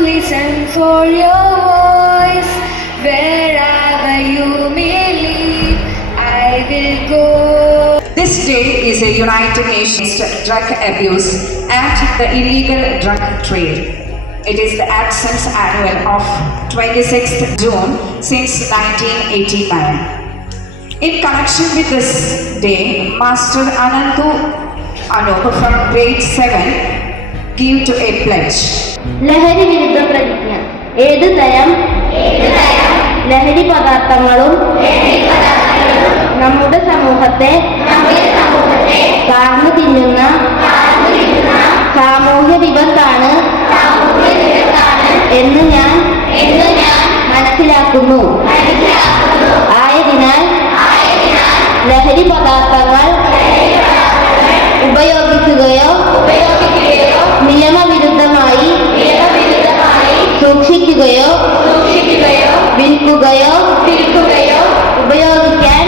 listen for your voice. Wherever you may lead, I will go. This day is a United Nations drug abuse and the illegal drug trade. It is the absence annual of 26th June since 1989. In connection with this day, Master Anandu Anup from grade 7 give to a pledge. ലഹരി വിരുദ്ധ പ്രതിജ്ഞ. ഏത് തരം ലഹരി പദാർത്ഥങ്ങളും നമ്മുടെ സമൂഹത്തെ കാർന്നു തിന്നുന്ന സാമൂഹ്യ വിപത്താണ് എന്ന് ഞാൻ മനസ്സിലാക്കുന്നു. ആയതിനാൽ ലഹരി പദാർത്ഥങ്ങൾ ഉപയോഗിക്കുകയോ നിയമവിരുദ്ധമായി സൂക്ഷിക്കുകയോ വിൽക്കുകയോ ഉപയോഗിക്കാൻ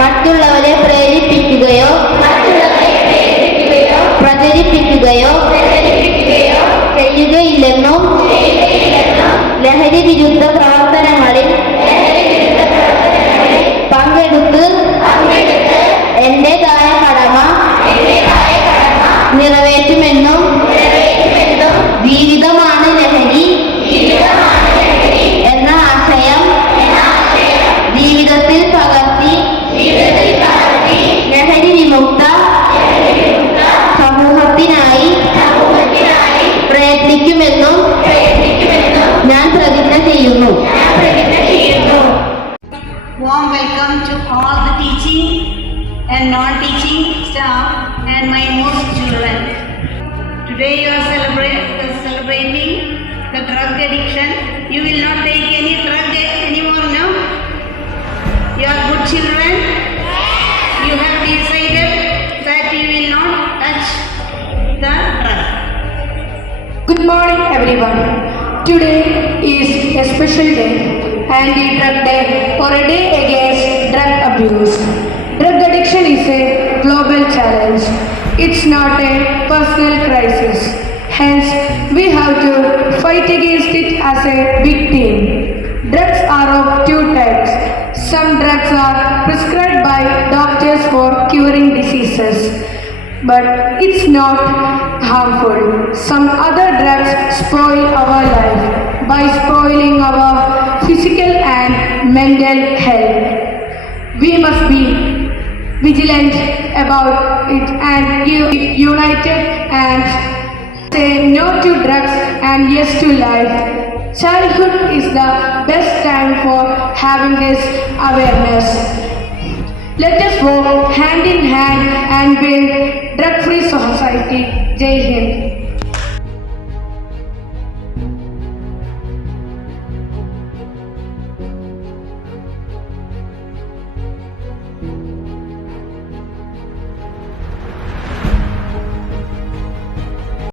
മറ്റുള്ളവരെ പ്രേരിപ്പിക്കുകയോ പ്രചരിപ്പിക്കുകയോ ചെയ്യുകയില്ലെന്നും ലഹരി വിരുദ്ധ പ്രവർത്തനങ്ങളിൽ പങ്കെടുത്ത് എന്റേതായ കടമ നിറവേറ്റുമെന്നും ജീവിതമാണ് ലഹരി എന്ന ആശയം ജീവിതത്തിൽ പകർത്തി ലഹരി വിമുക്ത സമൂഹത്തിനായി പ്രയത്നിക്കുമെന്നും ഞാൻ പ്രതിജ്ഞ ചെയ്യുന്നു. Warm welcome to all the teaching and non-teaching staff and my most children. Today you are celebrating the drug addiction. You will not take any drug anymore now. You are good children. You have decided that you will not touch the drug. Good morning, everyone. Today is a special day, Anti-Drug Day, or a day against drug abuse. Drug addiction is a global challenge. It's not a personal crisis. Hence, we have to fight against it as a big team. Drugs are of two types. Some drugs are prescribed by doctors for curing diseases, but it's not harmful. Some other drugs spoil our life by spoiling our physical and mental health. We must be vigilant about it and united and say no to drugs and yes to life. Childhood is the best time for having this awareness. Let us work hand in hand and build drug-free society. Jai Hind.